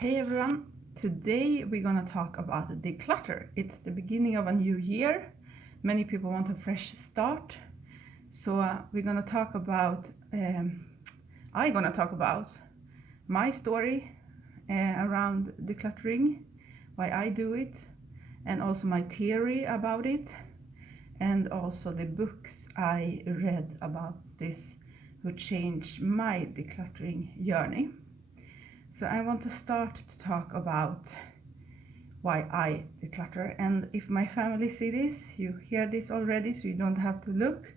Hey everyone, today we're gonna talk about declutter. It's the beginning of a new year. Many people want a fresh start. So we're gonna talk about, I'm gonna talk about my story around decluttering, why I do it, and also my theory about it, and also the books I read about this who changed my decluttering journey. So I want to start to talk about why I declutter, and if my family see this, you hear this already, so you don't have to look.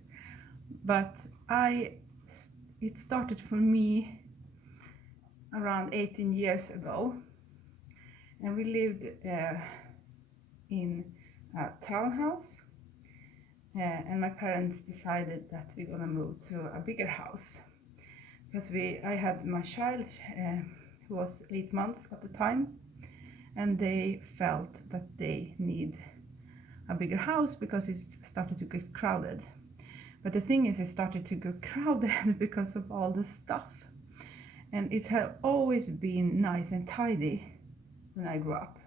But it started for me around 18 years ago, and we lived in a townhouse, and my parents decided that we're gonna move to a bigger house because I had my child who was 8 months at the time, and they felt that they need a bigger house because it started to get crowded. But the thing is, it started to get crowded because of all the stuff, and it had always been nice and tidy when I grew up,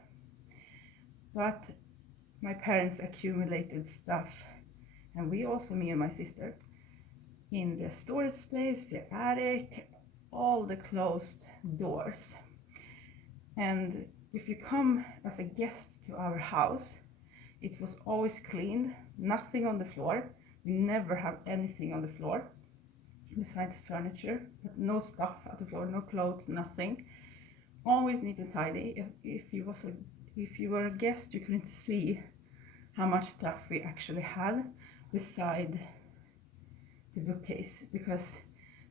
but my parents accumulated stuff, and we also, me and my sister, in the storage space, the attic, all the closed doors. And if you come as a guest to our house, it was always cleaned, nothing on the floor. We never have anything on the floor besides furniture, but no stuff at the floor, no clothes, nothing. Always neat and tidy. If you were a guest, you couldn't see how much stuff we actually had beside the bookcase, because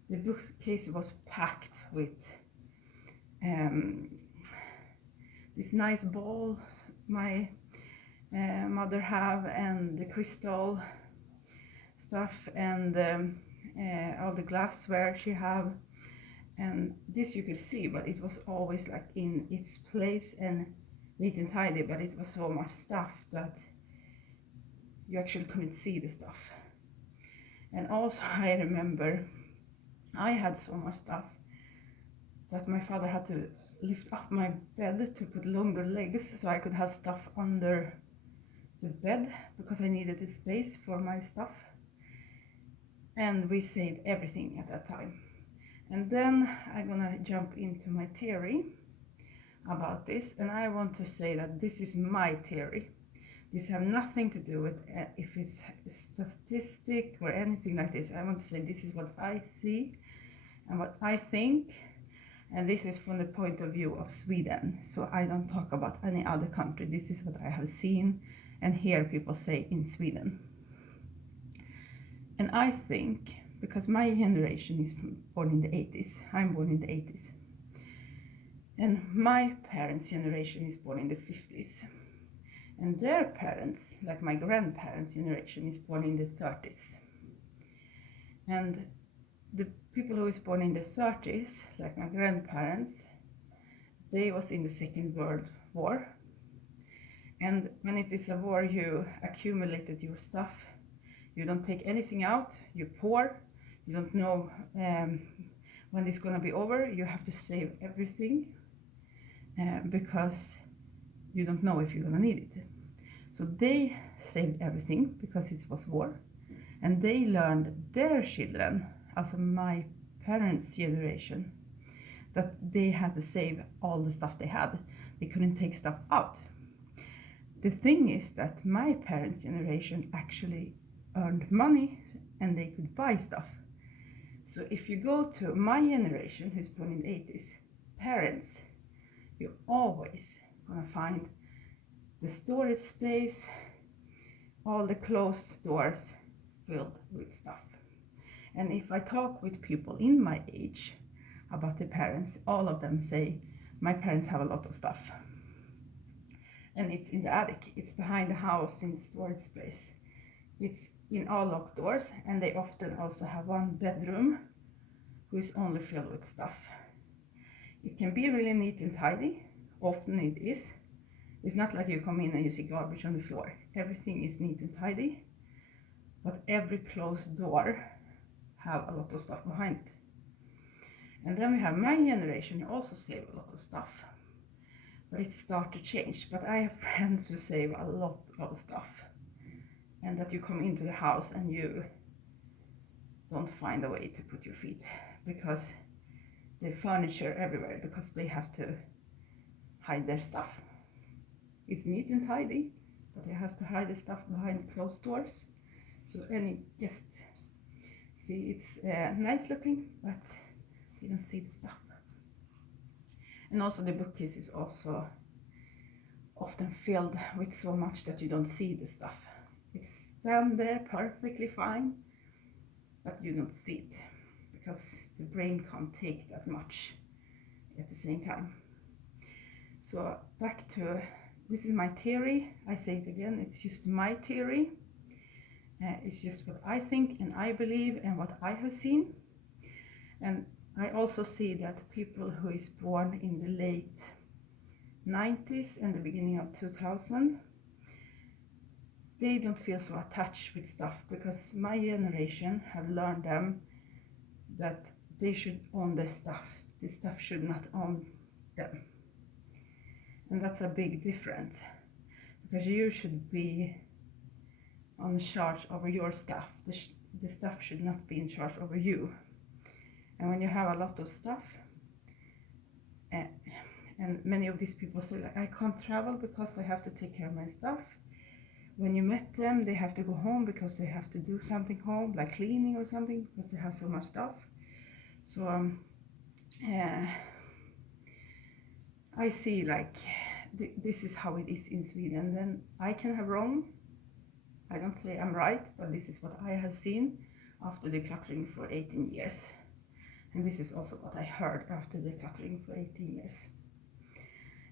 the bookcase was packed with these nice balls my mother have, and the crystal stuff, and all the glassware she have, and this you could see, but it was always like in its place and neat and tidy, but it was so much stuff that you actually couldn't see the stuff. And also I remember I had so much stuff that my father had to lift up my bed to put longer legs so I could have stuff under the bed, because I needed the space for my stuff. And we saved everything at that time. And then I'm gonna jump into my theory about this, and I want to say that this is my theory. This have nothing to do with if it's a statistic or anything like this. I want to say this is what I see and what I think, and this is from the point of view of Sweden. So I don't talk about any other country. This is what I have seen and hear people say in Sweden. And I think, because my generation is born in the 80s, I'm born in the 80s, and my parents' generation is born in the 50s. And their parents, like my grandparents' generation, is born in the 30s. And the people who is born in the 30s, like my grandparents, they was in the Second World War. And when it is a war, you accumulated your stuff. You don't take anything out, you pour. You don't know when it's gonna be over. You have to save everything because you don't know if you're gonna need it. So they saved everything because it was war, and they learned their children, also my parents' generation, that they had to save all the stuff they had. They couldn't take stuff out. The thing is that my parents' generation actually earned money and they could buy stuff. So if you go to my generation, who's born in the 80s, parents, you're always gonna find the storage space, all the closed doors filled with stuff. And if I talk with people in my age about their parents, all of them say, my parents have a lot of stuff. And it's in the attic, it's behind the house in the storage space. It's in all locked doors, and they often also have one bedroom who is only filled with stuff. It can be really neat and tidy, often it is. It's not like you come in and you see garbage on the floor. Everything is neat and tidy, but every closed door have a lot of stuff behind it. And then we have my generation who also save a lot of stuff. but it started to change. But I have friends who save a lot of stuff, and that you come into the house and you don't find a way to put your feet because the furniture everywhere, because they have to hide their stuff. It's neat and tidy, but they have to hide the stuff behind closed doors, so any guest see it's nice looking, but they don't see the stuff. And also the bookcase is also often filled with so much that you don't see the stuff. It's stand there perfectly fine, but you don't see it because the brain can't take that much at the same time. So back to, this is my theory. I say it again, it's just my theory. It's just what I think and I believe and what I have seen. And I also see that people who is born in the late 90s and the beginning of 2000, they don't feel so attached with stuff, because my generation have learned them that they should own the stuff. The stuff should not own them. And that's a big difference, because you should be on charge over your stuff. The stuff should not be in charge over you. And when you have a lot of stuff, and many of these people say, like, I can't travel because I have to take care of my stuff. When you met them, they have to go home because they have to do something home, like cleaning or something, because they have so much stuff. So I see, like, this is how it is in Sweden. Then I can have wrong. I don't say I'm right, but this is what I have seen after decluttering for 18 years. And this is also what I heard after decluttering for 18 years.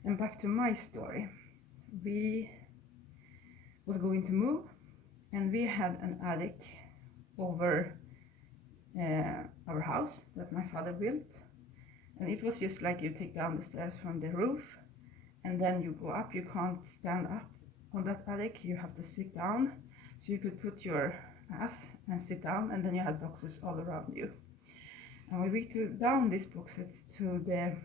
And back to my story. We was going to move, and we had an attic over our house that my father built. And it was just like you take down the stairs from the roof, and then you go up. You can't stand up on that attic, you have to sit down. So you could put your ass and sit down, and then you had boxes all around you. And when we took down these boxes to the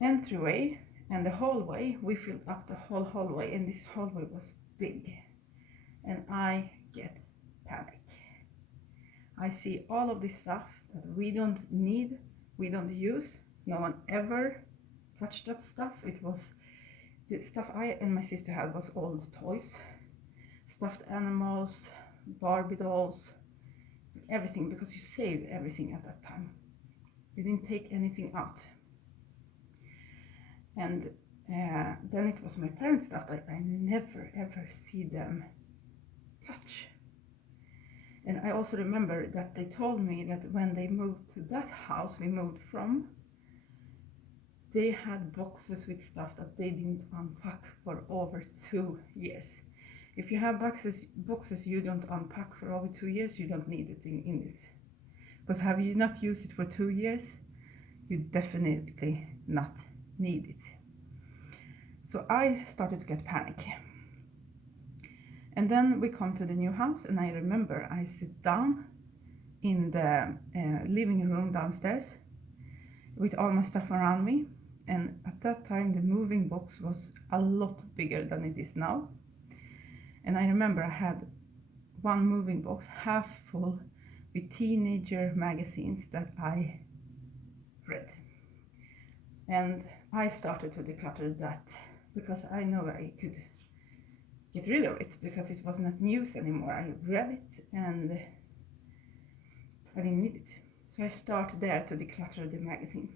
entryway and the hallway, we filled up the whole hallway, and this hallway was big. And I get panic. I see all of this stuff that we don't need, we don't use. No one ever touched that stuff. It was the stuff I and my sister had was old toys, stuffed animals, Barbie dolls, everything, because you saved everything at that time. You didn't take anything out. And then it was my parents' stuff that I never ever see them touch. And I also remember that they told me that when they moved to that house we moved from, they had boxes with stuff that they didn't unpack for over 2 years. If you have boxes you don't unpack for over 2 years, you don't need it in it. Because have you not used it for 2 years, you definitely not need it. So I started to get panic. And then we come to the new house, and I remember I sit down in the living room downstairs with all my stuff around me. And at that time the moving box was a lot bigger than it is now. And I remember I had one moving box half full with teenager magazines that I read. And I started to declutter that because I know I could get rid of it because it was not news anymore. I read it and I didn't need it. So I started there to declutter the magazine.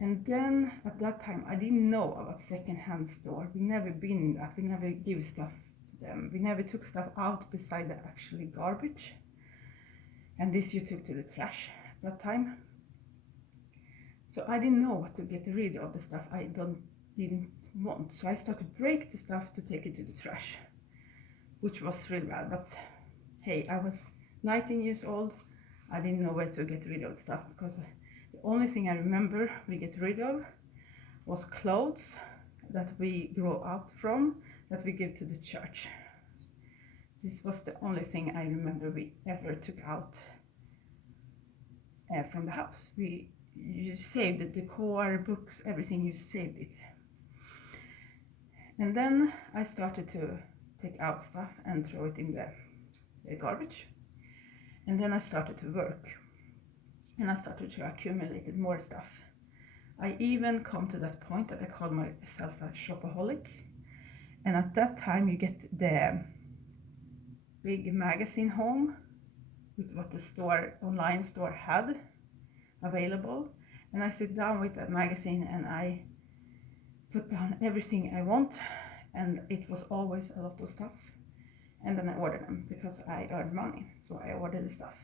And then at that time I didn't know about second-hand store. We never been in that. We never give stuff to them. We never took stuff out beside the actually garbage. And this you took to the trash at that time. So I didn't know what to get rid of the stuff I didn't want. So I started to break the stuff to take it to the trash, which was really bad. But hey, I was 19 years old. I didn't know where to get rid of stuff, because the only thing I remember we get rid of was clothes that we grow out from, that we give to the church. This was the only thing I remember we ever took out from the house. We you saved the decor, books, everything, you saved it. And then I started to take out stuff and throw it in the garbage. And then I started to work, and I started to accumulate more stuff. I even come to that point that I call myself a shopaholic. And at that time you get the big magazine home with what the online store had available. And I sit down with that magazine and I put down everything I want, and it was always a lot of stuff. And then I order them because I earned money, so I ordered the stuff.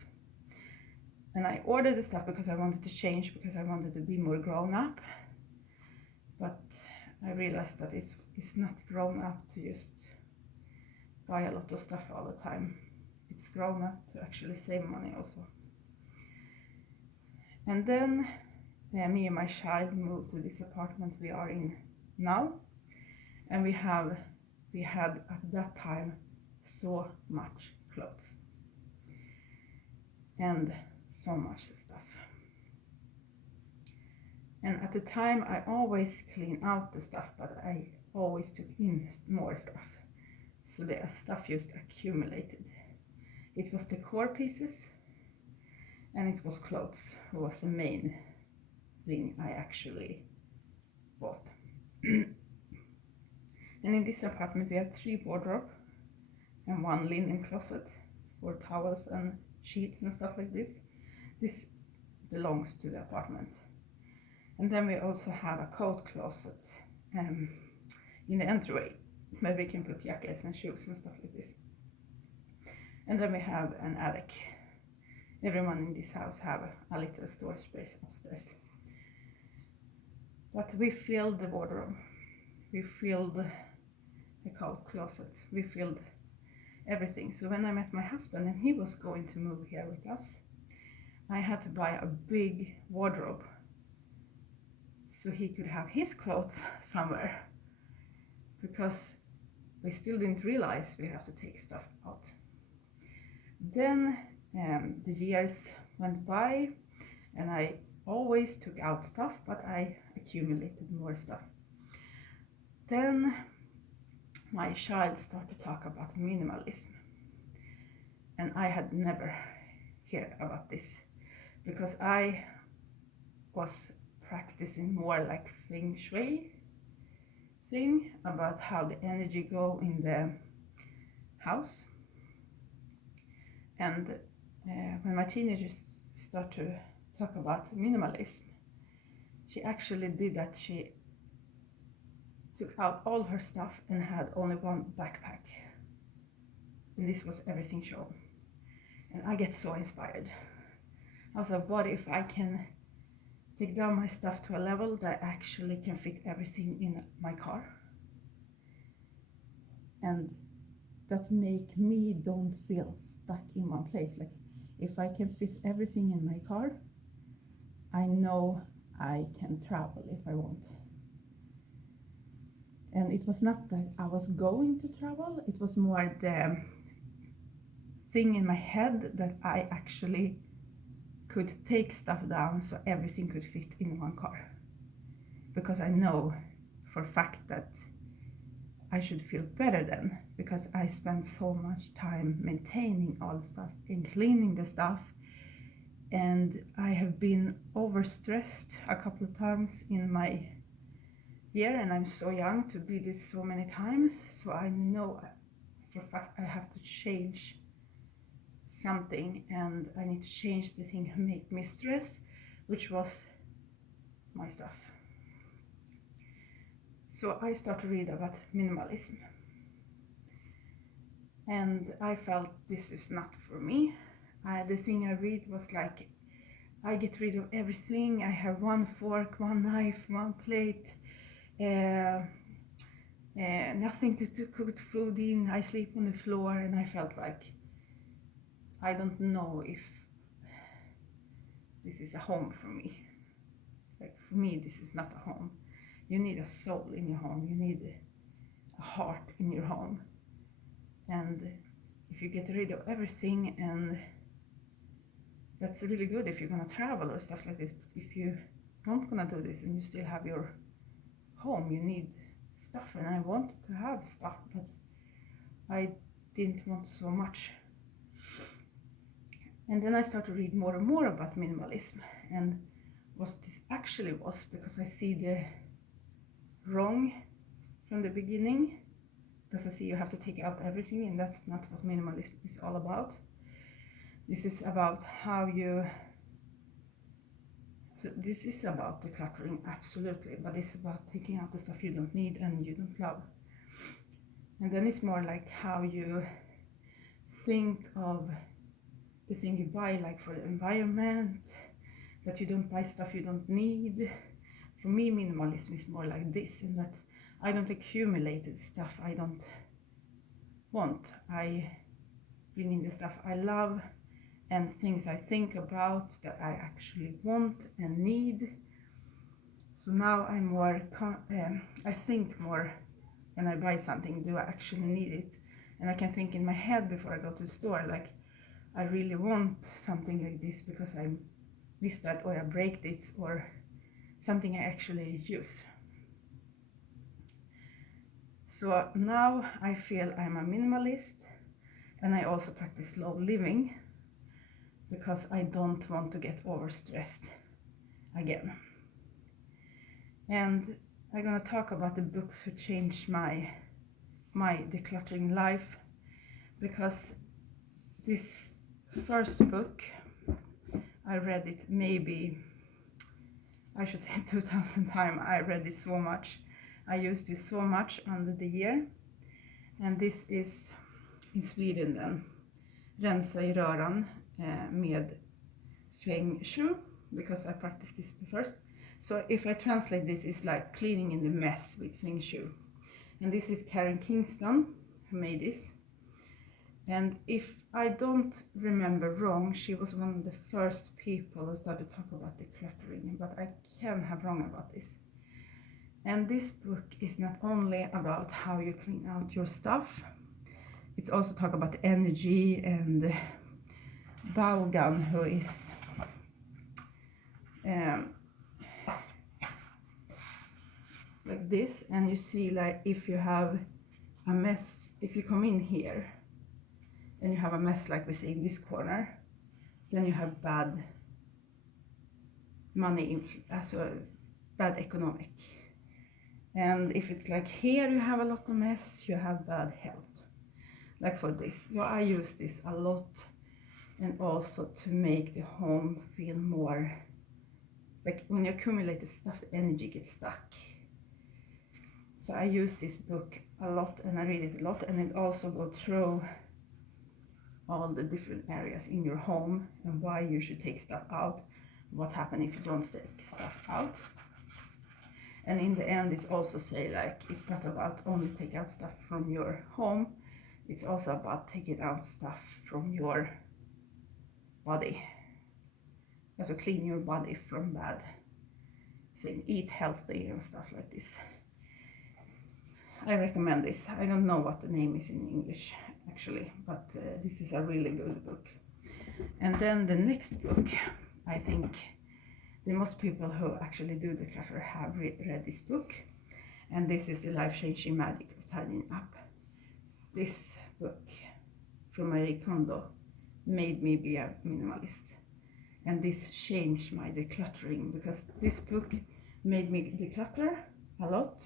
And I ordered the stuff because I wanted to change, because I wanted to be more grown up. But I realized that it's not grown up to just buy a lot of stuff all the time. It's grown up to actually save money also. And then me and my child moved to this apartment we are in now, and we had at that time so much clothes and so much stuff. And at the time I always clean out the stuff, but I always took in more stuff, so the stuff just accumulated. It was decor pieces and it was clothes. It was the main thing I actually bought. And in this apartment we have 3 wardrobes and 1 linen closet for towels and sheets and stuff like this. This belongs to the apartment. And then we also have a coat closet in the entryway where we can put jackets and shoes and stuff like this. And then we have an attic. Everyone in this house have a little storage space upstairs. But we filled the wardrobe, we filled the coat closet, we filled everything. So when I met my husband and he was going to move here with us, I had to buy a big wardrobe so he could have his clothes somewhere, because we still didn't realize we have to take stuff out. Then the years went by and I always took out stuff, but I accumulated more stuff. Then my child started to talk about minimalism, and I had never heard about this, because I was practicing more like feng shui thing about how the energy go in the house. And when my teenagers start to talk about minimalism, she actually did that. She took out all her stuff and had only 1 backpack, and this was everything she owned. And I get so inspired. I was like, what if I can take down my stuff to a level that actually can fit everything in my car, and that make me don't feel stuck in one place. Like, if I can fit everything in my car, I know I can travel if I want. And it was not that I was going to travel, it was more the thing in my head that I actually could take stuff down so everything could fit in one car. Because I know for a fact that I should feel better then, because I spend so much time maintaining all the stuff and cleaning the stuff. And I have been overstressed a couple of times in my year, and I'm so young to be this so many times. So I know for a fact I have to change something, and I need to change the thing that make me stress, which was my stuff. So I started to read about minimalism, and I felt this is not for me. The thing I read was like, I get rid of everything. I have 1 fork, 1 knife, 1 plate, nothing to cook food in. I sleep on the floor, and I felt like, I don't know if this is a home for me. Like, for me, this is not a home. You need a soul in your home. You need a heart in your home. And if you get rid of everything, and that's really good if you're gonna travel or stuff like this, if you don't gonna do this and you still have your home, you need stuff, and I wanted to have stuff, but I didn't want so much. And then I started to read more and more about minimalism and what this actually was, because I see the wrong from the beginning, because I see you have to take out everything, and that's not what minimalism is all about. This is about how you, so this is about decluttering, absolutely, but it's about taking out the stuff you don't need and you don't love. And then it's more like how you think of the thing you buy, like for the environment, that you don't buy stuff you don't need. For me, minimalism is more like this, in that I don't accumulate stuff I don't want. I bring in the stuff I love and things I think about that I actually want and need. So now I'm more, I think more when I buy something, do I actually need it? And I can think in my head before I go to the store, like, I really want something like this because I miss that, or I break this, or something I actually use. So now I feel I'm a minimalist, and I also practice slow living because I don't want to get overstressed again. And I'm gonna talk about the books who changed my decluttering life, because this first book, I read it maybe, I should say 2,000 times. I read it so much. I used it so much under the year. And this is in Sweden then, Rensa i röran med feng shui, because I practiced this first. So if I translate this, it's like cleaning in the mess with feng shui. And this is Karen Kingston who made this. And if I don't remember wrong, she was one of the first people who started to talk about decluttering, but I can have wrong about this. And this book is not only about how you clean out your stuff, it's also talk about the energy. And Vaughan, who is like this, and you see, like, if you have a mess, if you come in here and you have a mess, like we say in this corner, then you have bad money, also bad economic. And if it's like here you have a lot of mess, you have bad health, like for this. So I use this a lot, and also to make the home feel more like, when you accumulate the stuff, the energy gets stuck. So I use this book a lot, and I read it a lot, and it also goes through all the different areas in your home and why you should take stuff out, what happens if you don't take stuff out. And in the end, it's also say, like, it's not about only take out stuff from your home, it's also about taking out stuff from your body. Also clean your body from bad thing, eat healthy and stuff like this. I recommend this. I don't know what the name is in English actually, but this is a really good book. And then the next book, I think the most people who actually do declutter have read this book, and this is The Life-Changing Magic of Tidying Up. This book from Marie Kondo made me be a minimalist, and this changed my decluttering, because this book made me declutter a lot,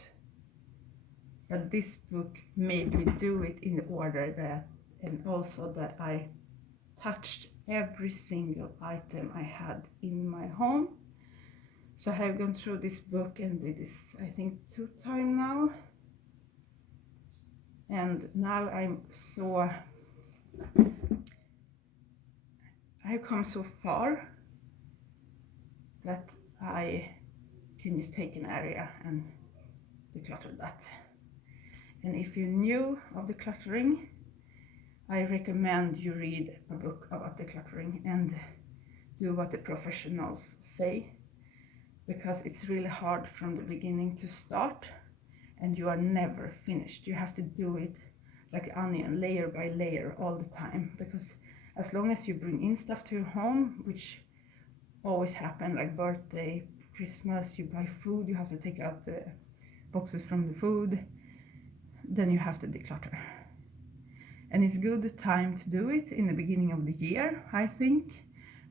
but this book made me do it in the order that, and also that I touched every single item I had in my home. So I have gone through this book and did this, I think, 2 times now. And now I've come so far that I can just take an area and declutter that. And if you're new of decluttering, I recommend you read a book about decluttering and do what the professionals say, because it's really hard from the beginning to start, and you are never finished. You have to do it like onion, layer by layer, all the time, because as long as you bring in stuff to your home, which always happen, like birthday, Christmas, you buy food, you have to take out the boxes from the food, then you have to declutter. And it's good time to do it in the beginning of the year, I think,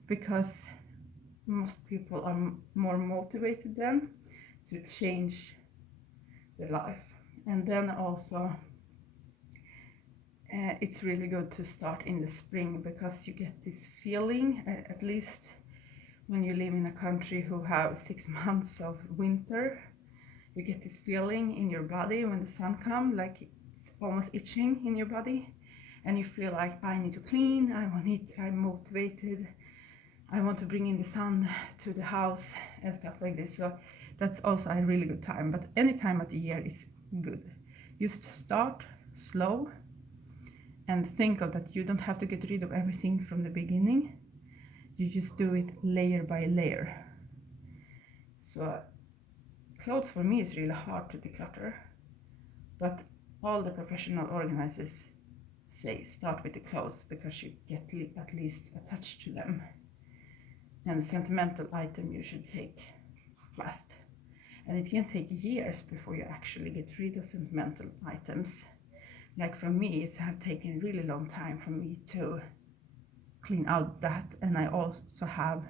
because most people are more motivated then to change their life. And then also it's really good to start in the spring, because you get this feeling, at least when you live in a country who have 6 months of winter, you get this feeling in your body when the sun comes, like it's almost itching in your body, and you feel like, I need to clean, I'm motivated, I want to bring in the sun to the house and stuff like this. So that's also a really good time, but any time of the year is good. Just start slow and think of that you don't have to get rid of everything from the beginning. You just do it layer by layer. So clothes for me is really hard to declutter, but all the professional organizers say start with the clothes, because you get at least attached to them. And the sentimental item you should take last. And it can take years before you actually get rid of sentimental items. Like for me, it's have taken a really long time for me to clean out that. And I also have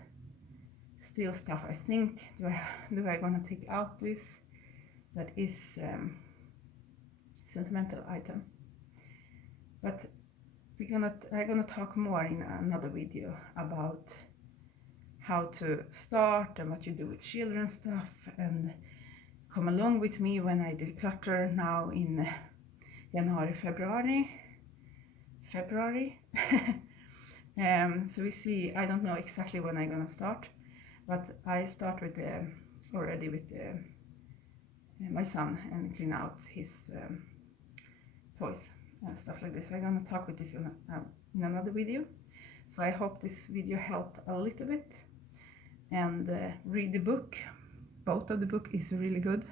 still stuff, I think, do I gonna take out this? That is sentimental item. But I'm gonna talk more in another video about how to start and what you do with children's stuff, and come along with me when I declutter now in January, February. So we see, I don't know exactly when I'm gonna start, but I start with already with my son, and clean out his toys and stuff like this. I'm gonna talk with this in another video. So I hope this video helped a little bit. And read the book. Both of the book is really good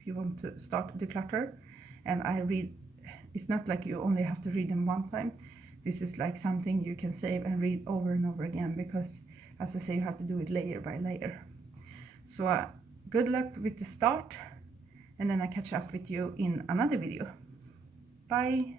if you want to start declutter. And it's not like you only have to read them one time. This is like something you can save and read over and over again, because as I say, you have to do it layer by layer. So good luck with the start, and then I catch up with you in another video. Bye.